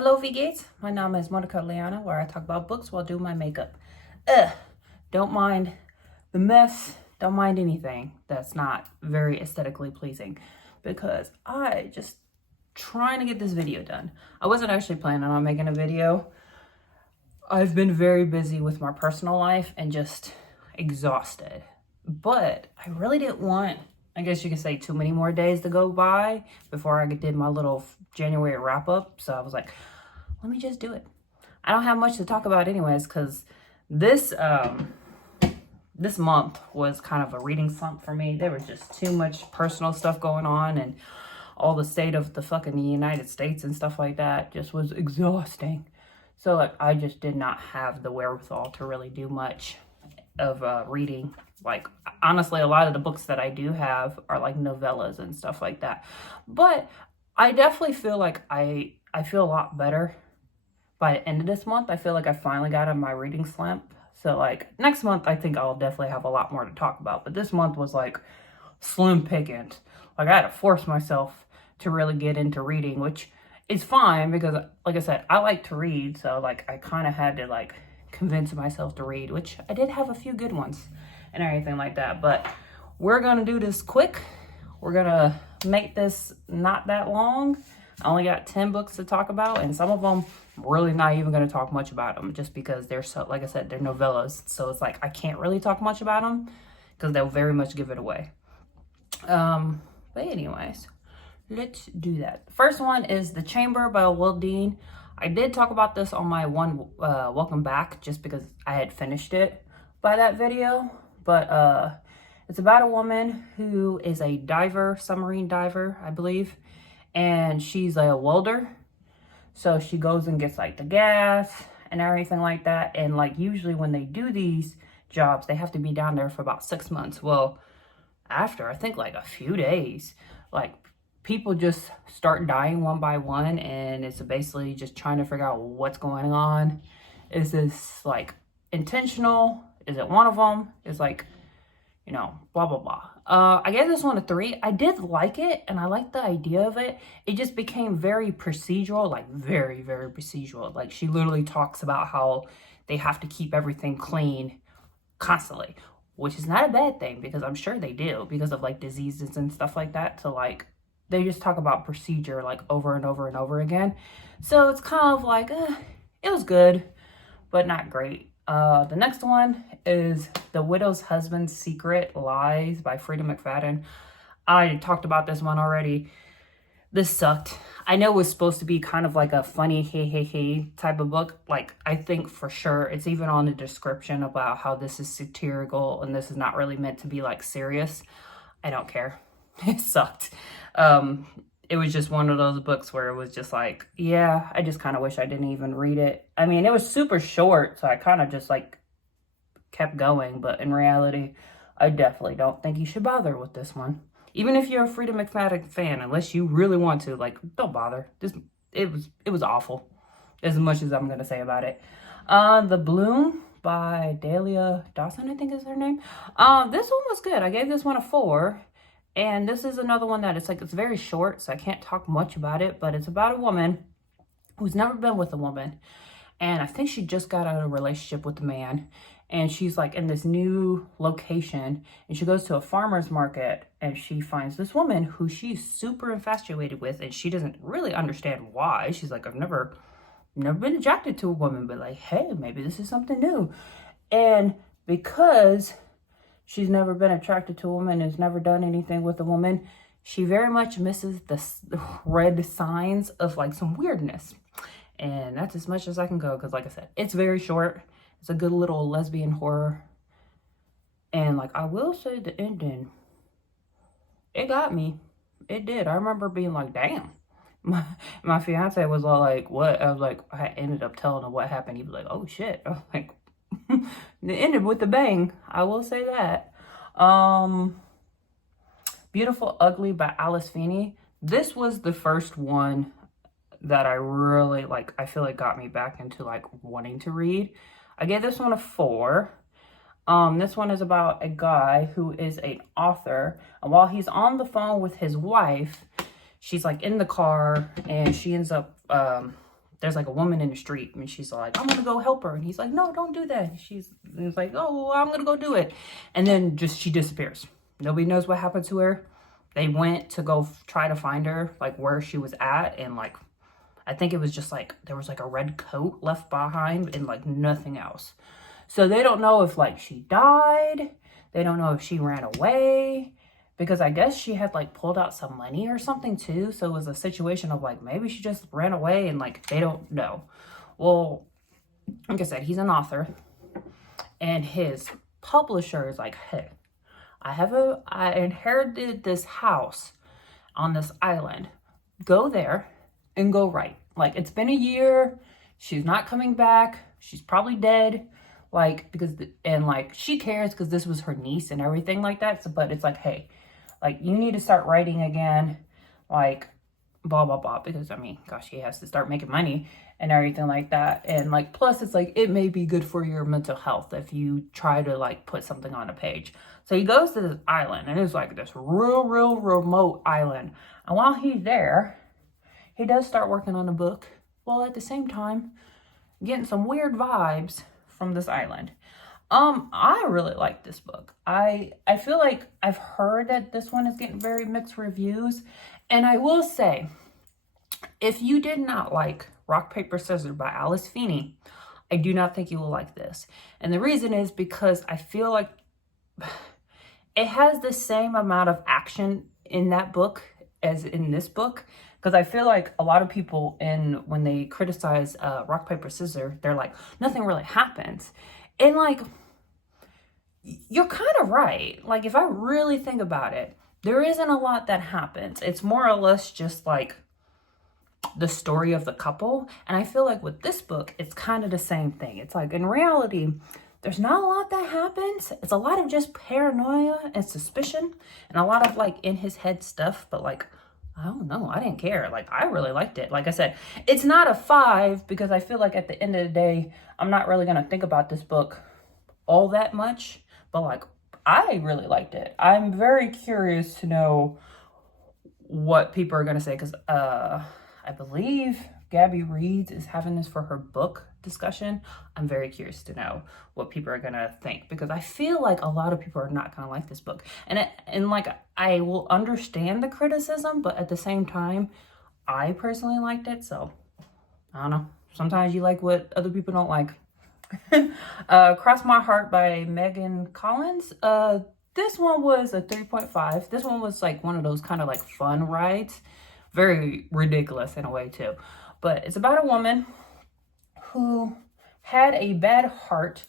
Hallo, wie geht's? Mein Name ist Monica Leana, where I talk about books while doing my makeup. Ugh, don't mind the mess, don't mind anything that's not very aesthetically pleasing, because I just trying to get this video done. I wasn't actually planning on making a video. I've been very busy with my personal life and just exhausted, but I really didn't want, I guess you could say, too many more days to go by before I did my little January wrap up. So I was like, let me just do it. I don't have much to talk about anyways, because this month was kind of a reading slump for me. There was just too much personal stuff going on, and all the state of the fucking United States and stuff like that just was exhausting. So like, I just did not have the wherewithal to really do much of reading. Like, honestly, a lot of the books that I do have are like novellas and stuff like that. But I definitely feel like I feel a lot better by the end of this month. I feel like I finally got out of my reading slump. So like next month, I think I'll definitely have a lot more to talk about. But this month was like slim pickings. Like, I had to force myself to really get into reading, which is fine because, like I said, I like to read. So like, I kind of had to like convince myself to read, which I did have a few good ones and everything like that. But we're gonna do this quick. We're gonna make this not that long. I only got 10 books to talk about, and some of them I'm really not even going to talk much about them, just because they're so, like I said, they're novellas. So it's like I can't really talk much about them because they'll very much give it away. But anyways, let's do that. The first one is The Chamber by Will Dean. I did talk about this on my welcome back, just because I had finished it by that video. But it's about a woman who is a diver, submarine diver, I believe. And she's a welder. So she goes and gets like the gas and everything like that. And like, usually when they do these jobs, they have to be down there for about 6 months. Well, after I think like a few days, like people just start dying one by one. And it's basically just trying to figure out what's going on. Is this like intentional? Is it one of them? It's like, you know, blah, blah, blah. I gave this one a 3. I did like it, and I liked the idea of it. It just became very procedural, like very, very procedural. Like, she literally talks about how they have to keep everything clean constantly, which is not a bad thing, because I'm sure they do, because of like diseases and stuff like that. So like, they just talk about procedure like over and over and over again. So it's kind of like, it was good, but not great. The next one is The Widow's Husband's Secret Lies by Frida McFadden. I talked about this one already. This sucked. I know it was supposed to be kind of like a funny hey type of book. Like, I think for sure it's even on the description about how this is satirical and this is not really meant to be like serious. I don't care. It sucked. It was just one of those books where it was just like, yeah, I just kind of wish I didn't even read it. I mean, it was super short, so I kind of just like kept going. But in reality, I definitely don't think you should bother with this one. Even if you're a Frida McFadden fan, unless you really want to, like, don't bother. It was awful, as much as I'm going to say about it. The Bloom by Dahlia Dawson, I think is her name. This one was good. I gave this one a 4. And this is another one that it's very short, so I can't talk much about it. But it's about a woman who's never been with a woman. And I think she just got out of a relationship with a man. And she's like in this new location. And she goes to a farmer's market. And she finds this woman who she's super infatuated with. And she doesn't really understand why. She's like, I've never been attracted to a woman. But like, hey, maybe this is something new. And because she's never been attracted to a woman, has never done anything with a woman, she very much misses the red signs of like some weirdness. And that's as much as I can go, because like I said, it's very short. It's a good little lesbian horror. And like, I will say the ending, it got me. It did. I remember being like, damn. My fiance was all like, what? I was like, I ended up telling him what happened. He was like, oh shit. I was like, it ended with a bang. I will say that. Beautiful Ugly by Alice Feeney. This was the first one that I really like. I feel like got me back into like wanting to read. I gave this one a 4. This one is about a guy who is an author, and while he's on the phone with his wife, she's like in the car, and she ends up there's like a woman in the street and she's like, I'm gonna go help her. And he's like, no, don't do that. He's like, oh, well, I'm gonna go do it. And then just she disappears. Nobody knows what happened to her. They went to go try to find her, like where she was at. And like, I think it was just like, there was like a red coat left behind and like nothing else. So they don't know if like she died. They don't know if she ran away. Because I guess she had like pulled out some money or something too. So it was a situation of like, maybe she just ran away and like, they don't know. Well, like I said, he's an author. And his publisher is like, hey, I inherited this house on this island. Go there and go write. Like, it's been a year. She's not coming back. She's probably dead. Like, because, and like, she cares because this was her niece and everything like that. So, but it's like, hey, like, you need to start writing again, like, blah, blah, blah. Because, I mean, gosh, he has to start making money and everything like that. And, like, plus, it's like, it may be good for your mental health if you try to, like, put something on a page. So he goes to this island, and it's, like, this real remote island. And while he's there, he does start working on a book. While at the same time, getting some weird vibes from this island. I really like this book. I feel like I've heard that this one is getting very mixed reviews. And I will say, if you did not like Rock, Paper, Scissors by Alice Feeney, I do not think you will like this. And the reason is because I feel like it has the same amount of action in that book as in this book. Because I feel like a lot of people, when they criticize Rock, Paper, Scissors, they're like, nothing really happens. And like, you're kind of right. Like, if I really think about it, there isn't a lot that happens. It's more or less just like the story of the couple. And I feel like with this book, it's kind of the same thing. It's like, in reality, there's not a lot that happens. It's a lot of just paranoia and suspicion and a lot of like in his head stuff. But like, I don't know. I didn't care. Like, I really liked it. Like I said, it's not a 5 because I feel like at the end of the day, I'm not really going to think about this book all that much. But like, I really liked it. I'm very curious to know what people are going to say. Because I believe Gabby Reeds is having this for her book discussion. I'm very curious to know what people are going to think. Because I feel like a lot of people are not going to like this book. And like, I will understand the criticism, but at the same time, I personally liked it. So, I don't know. Sometimes you like what other people don't like. Cross My Heart by Megan Collins. This one was a 3.5. This one was like one of those kind of like fun rides. Very ridiculous in a way too. But it's about a woman who had a bad heart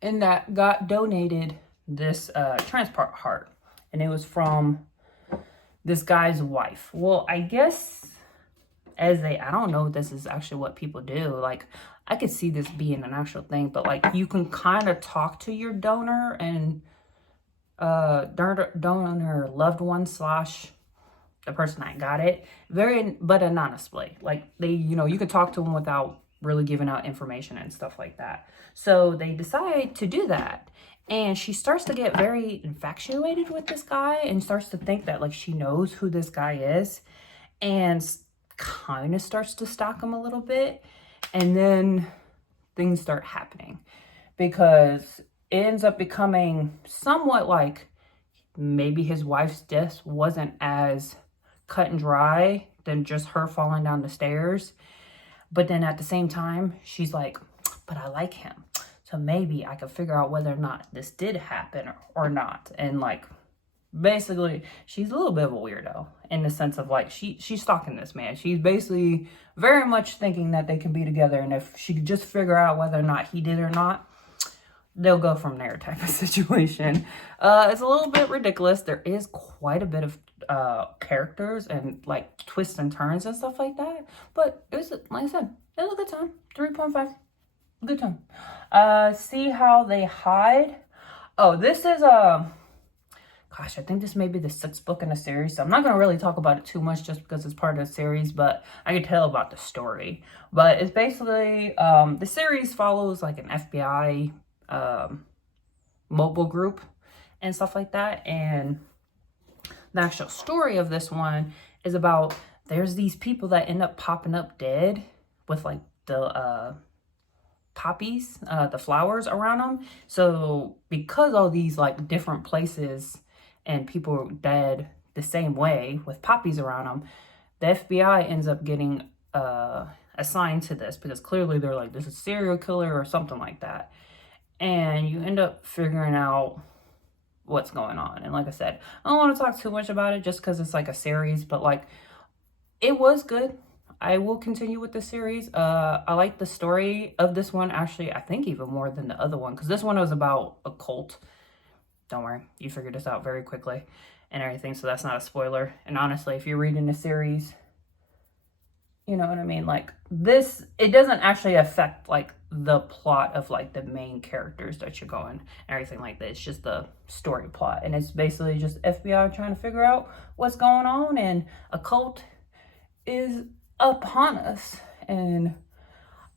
and that got donated this transplant heart. And it was from this guy's wife. Well, I guess I don't know if this is actually what people do. Like, I could see this being an actual thing, but like, you can kind of talk to your donor and donor loved one / the person that got it, but anonymously. Like, you can talk to them without really giving out information and stuff like that. So they decide to do that. And she starts to get very infatuated with this guy and starts to think that like she knows who this guy is and kind of starts to stalk him a little bit. And then things start happening because it ends up becoming somewhat like maybe his wife's death wasn't as cut and dry than just her falling down the stairs. But then at the same time, she's like, but I like him. So maybe I could figure out whether or not this did happen or not. And like, basically, she's a little bit of a weirdo in the sense of like, she's stalking this man. She's basically very much thinking that they can be together. And if she could just figure out whether or not he did or not, they'll go from there type of situation. It's a little bit ridiculous. There is quite a bit of characters and like twists and turns and stuff like that. But it was, like I said, it was a good time. 3.5. Good time. See How They Hide. Oh, this is gosh, I think this may be the 6th book in the series. So I'm not going to really talk about it too much just because it's part of the series, but I can tell about the story. But it's basically, the series follows like an FBI mobile group and stuff like that. And the actual story of this one is about there's these people that end up popping up dead. with like the poppies, the flowers around them. So because all these like different places and people are dead the same way with poppies around them, the FBI ends up getting assigned to this because clearly they're like, this is a serial killer or something like that. And you end up figuring out what's going on. And like I said, I don't want to talk too much about it just because it's like a series, but like it was good. I will continue with the series. I like the story of this one, actually, I think even more than the other one, because this one was about a cult. Don't worry, you figured this out very quickly and everything, so that's not a spoiler. And honestly, if you're reading the series, you know what I mean? Like this, it doesn't actually affect like the plot of like the main characters that you're going and everything like that. It's just the story plot. And it's basically just FBI trying to figure out what's going on, and a cult is upon us. And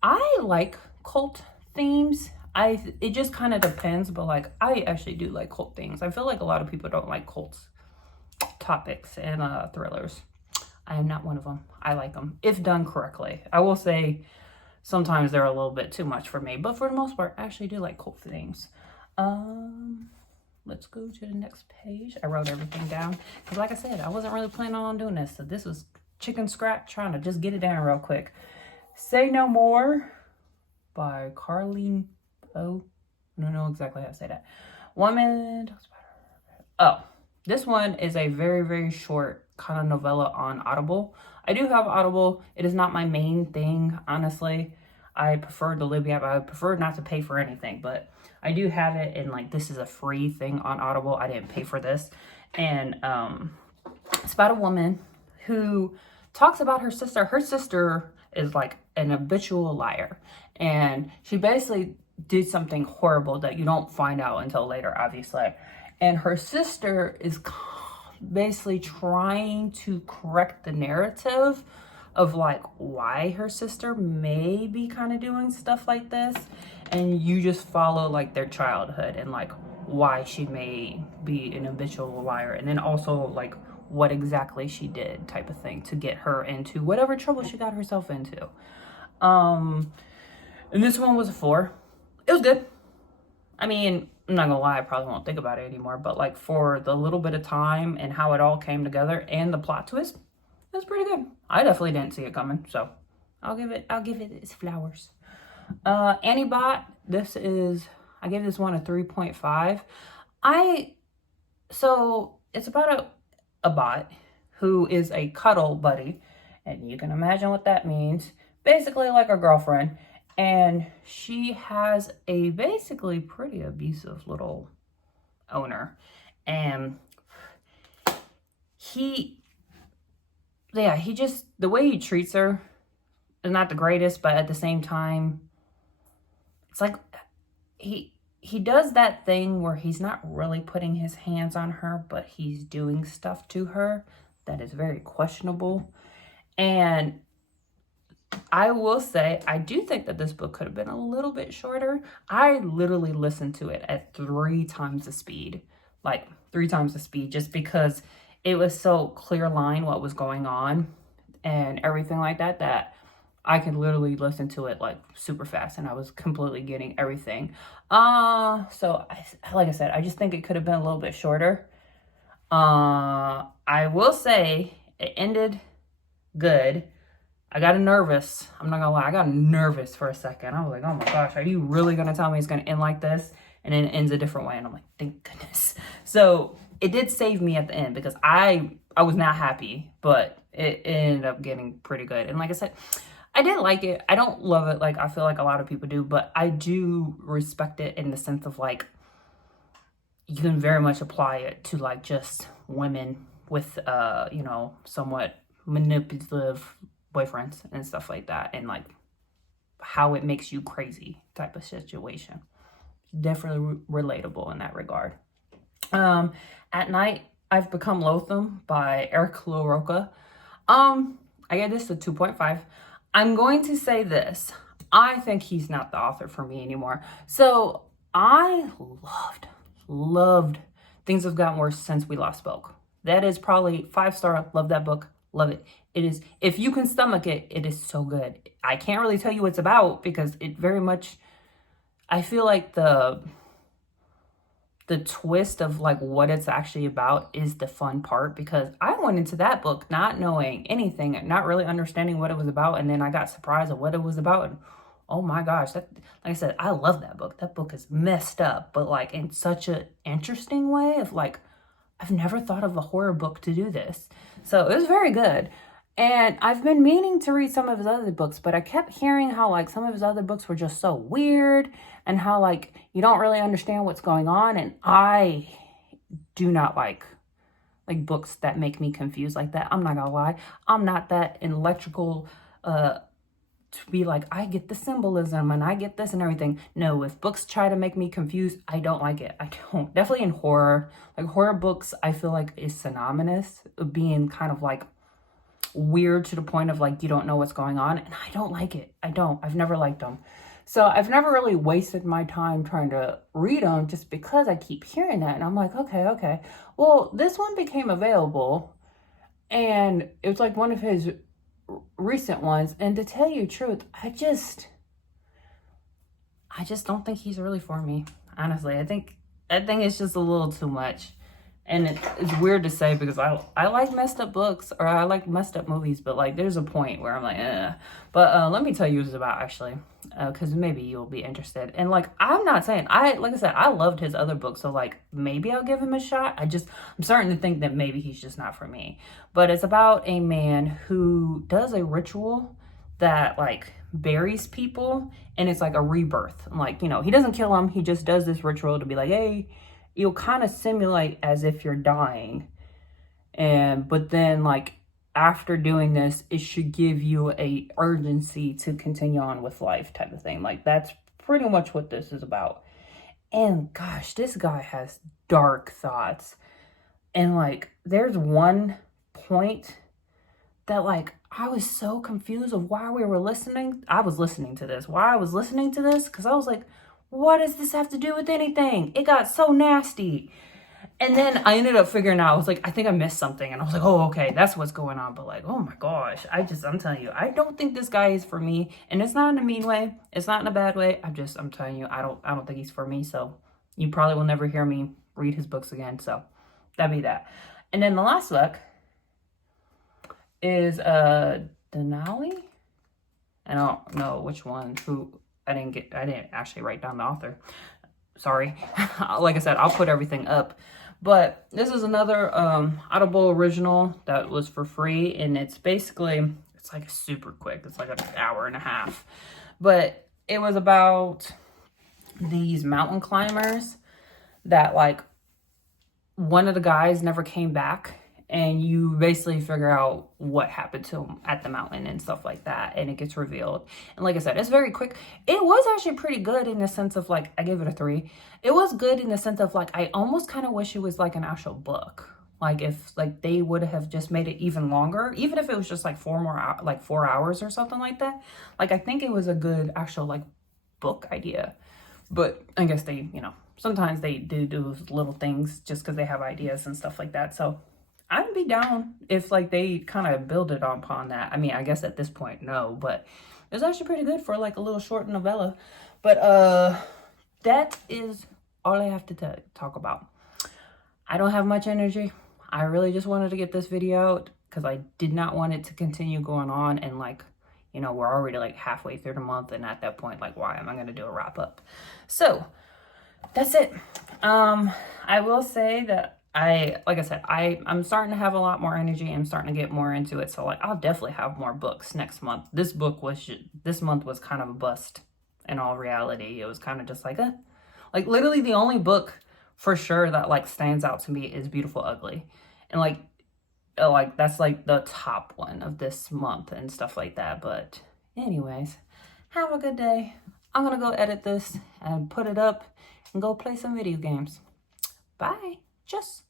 I like cult themes. It just kind of depends, but like I actually do like cult things. I feel like a lot of people don't like cults topics and thrillers. I am not one of them. I like them if done correctly. I will say sometimes they're a little bit too much for me, but for the most part, I actually do like cult themes. Let's go to the next page. I wrote everything down because, like I said, I wasn't really planning on doing this, so this was chicken scratch, trying to just get it down real quick. Say No More by Carleen Poe. I don't know exactly how to say that. Woman talks about her. Oh, this one is a very, very short kind of novella on Audible. I do have Audible. It is not my main thing, honestly. I prefer the Libby app. I prefer not to pay for anything, but I do have it, and like this is a free thing on Audible. I didn't pay for this. And it's about a woman who talks about her sister. Her sister is like an habitual liar, and she basically did something horrible that you don't find out until later, obviously. And her sister is basically trying to correct the narrative of like why her sister may be kind of doing stuff like this, and you just follow like their childhood and like why she may be an habitual liar, and then also like what exactly she did type of thing to get her into whatever trouble she got herself into. And this one was a 4. It was good. I mean, I'm not gonna lie, I probably won't think about it anymore, but like for the little bit of time and how it all came together and the plot twist, it was pretty good. I definitely didn't see it coming, so I'll give it its flowers. Antibot, I gave this one a 3.5. So it's about a bot who is a cuddle buddy, and you can imagine what that means. Basically like a girlfriend. And she has a basically pretty abusive little owner. And the way he treats her is not the greatest, but at the same time, it's like he does that thing where he's not really putting his hands on her, but he's doing stuff to her that is very questionable. And I will say, I do think that this book could have been a little bit shorter. I literally listened to it at 3 times the speed. Like 3 times the speed, just because it was so clear line what was going on and everything like that, that I could literally listen to it like super fast, and I was completely getting everything. So like I said, I just think it could have been a little bit shorter. I will say it ended good. I got nervous. I'm not gonna lie. I got nervous for a second. I was like, oh my gosh, are you really gonna tell me it's gonna end like this? And then it ends a different way. And I'm like, thank goodness. So it did save me at the end, because I was not happy, but it ended up getting pretty good. And like I said, I did like it. I don't love it like I feel like a lot of people do, but I do respect it in the sense of like, you can very much apply it to like just women with, somewhat manipulative boyfriends and stuff like that, and like how it makes you crazy type of situation. Definitely relatable in that regard. At Night I've Become Loathsome by Eric LaRocca. I gave this a 2.5. I'm going to say this. I think he's not the author for me anymore. So I loved Things Have Gotten Worse Since We Last Spoke. That is probably 5-star. Love that book. Love it. It is, if you can stomach it, it is so good. I can't really tell you what it's about because it very much, I feel like the twist of like what it's actually about is the fun part, because I went into that book not knowing anything, not really understanding what it was about, and then I got surprised at what it was about, and oh my gosh, that, like I said, I love that book. That book is messed up, but like in such an interesting way of like, I've never thought of a horror book to do this. So it was very good. And I've been meaning to read some of his other books, but I kept hearing how like some of his other books were just so weird and how like you don't really understand what's going on. And I do not like books that make me confused like that. I'm not gonna lie. I'm not that electrical to be like, I get the symbolism and I get this and everything. No, if books try to make me confused, I don't like it. I don't. Definitely in horror. Like horror books, I feel like is synonymous of being kind of like weird to the point of like you don't know what's going on, and I don't like it. I've never liked them, so I've never really wasted my time trying to read them just because I keep hearing that, and I'm like, okay, well, this one became available and it was like one of his recent ones, and to tell you the truth, I just don't think he's really for me, honestly. I think it's just a little too much. And it's weird to say because I like messed up books, or I like messed up movies, but like there's a point where I'm like, eh. But let me tell you what it's about actually, because maybe you'll be interested. And like, I'm not saying, like I said, I loved his other books, so like maybe I'll give him a shot. I'm starting to think that maybe he's just not for me. But it's about a man who does a ritual that like buries people, and it's like a rebirth. Like, you know, he doesn't kill them, he just does this ritual to be like, hey, you'll kind of simulate as if you're dying, but then like after doing this, it should give you a urgency to continue on with life type of thing. Like that's pretty much what this is about. And gosh, this guy has dark thoughts, and like there's one point that like I was so confused of why we were listening. I was listening to this. Why I was listening to this? Because I was like, what does this have to do with anything? It got so nasty. And then I ended up figuring out, I was like, I think I missed something. And I was like, oh, okay, that's what's going on. But like, oh my gosh, I'm telling you, I don't think this guy is for me. And it's not in a mean way. It's not in a bad way. I'm telling you, I don't think he's for me. So you probably will never hear me read his books again. So that'd be that. And then the last book is Denali. I don't know which one, I didn't actually write down the author. Sorry. Like I said, I'll put everything up. But this is another Audible original that was for free. And it's basically, it's like super quick. It's like an hour and a half. But it was about these mountain climbers that like one of the guys never came back. And you basically figure out what happened to him at the mountain and stuff like that. And it gets revealed. And like I said, it's very quick. It was actually pretty good in the sense of like, I gave it a 3. It was good in the sense of like, I almost kind of wish it was like an actual book. Like if like they would have just made it even longer, even if it was just like 4 hours or something like that. Like I think it was a good actual like book idea. But I guess they, you know, sometimes they do little things just because they have ideas and stuff like that. So I'd be down if like they kind of build it upon that. I mean, I guess at this point, no, but it was actually pretty good for like a little short novella. But that is all I have to talk about. I don't have much energy. I really just wanted to get this video out because I did not want it to continue going on. And like, you know, we're already like halfway through the month. And at that point, like, why am I going to do a wrap up? So that's it. I will say that like I said, I'm starting to have a lot more energy. I'm starting to get more into it. So like, I'll definitely have more books next month. This month was kind of a bust in all reality. It was kind of just like, like literally the only book for sure that like stands out to me is Beautiful Ugly. And like that's like the top one of this month and stuff like that. But anyways, have a good day. I'm going to go edit this and put it up and go play some video games. Bye. Tschüss.